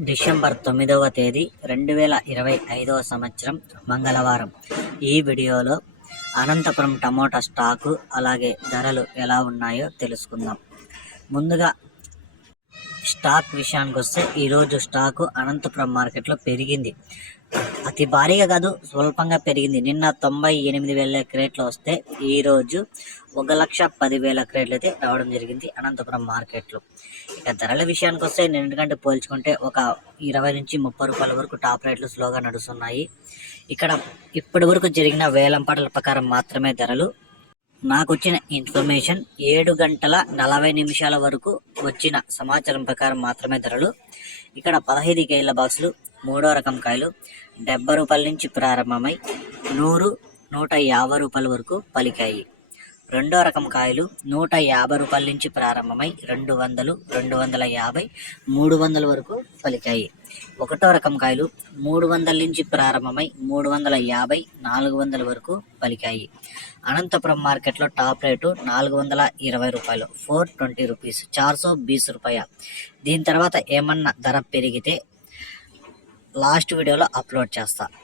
December తొమ్మిదవ తేదీ రెండు వేల ఇరవై ఐదవ సంవత్సరం మంగళవారం. ఈ వీడియోలో అనంతపురం టమోటా స్టాకు అలాగే ధరలు ఎలా ఉన్నాయో తెలుసుకుందాం. ముందుగా స్టాక్ విషయానికి వస్తే ఈరోజు స్టాకు అనంతపురం మార్కెట్లో పెరిగింది. అతి భారీగా కాదు స్వల్పంగా పెరిగింది. నిన్న తొంభై ఎనిమిది వేల క్రేట్లు వస్తే ఈరోజు ఒక లక్ష పదివేల క్రేట్లు అయితే రావడం జరిగింది అనంతపురం మార్కెట్లో. ఇక ధరల విషయానికి వస్తే నిన్నటికంటే పోల్చుకుంటే ఒక ఇరవై నుంచి ముప్పై రూపాయల వరకు టాప్ రేట్లు స్లోగా నడుస్తున్నాయి. ఇక్కడ ఇప్పటి వరకు జరిగిన వేలంపాటల ప్రకారం మాత్రమే ధరలు నాకు వచ్చిన ఇన్ఫర్మేషన్ ఏడు గంటల నలభై నిమిషాల వరకు వచ్చిన సమాచారం ప్రకారం మాత్రమే ధరలు. ఇక్కడ పదహైదు కేజీల బాక్సులు మూడో రకం కాయలు డెబ్బై రూపాయల నుంచి ప్రారంభమై నూరు నూట యాభై రూపాయల వరకు పలికాయి. రెండో రకం కాయలు నూట యాభై రూపాయల నుంచి ప్రారంభమై రెండు వందలు రెండు వందల యాభై మూడు వందల వరకు పలికాయి. ఒకటో రకం కాయలు మూడు వందల నుంచి ప్రారంభమై మూడు వందల యాభై నాలుగు వందల వరకు పలికాయి. అనంతపురం మార్కెట్లో టాప్ రేటు నాలుగు వందల ఇరవై రూపాయలు ఫోర్ ట్వంటీ రూపీస్ చార్ సో బీస్ రూపాయ. దీని తర్వాత ఏమన్నా ధర పెరిగితే లాస్ట్ వీడియోలో అప్లోడ్ చేస్తాను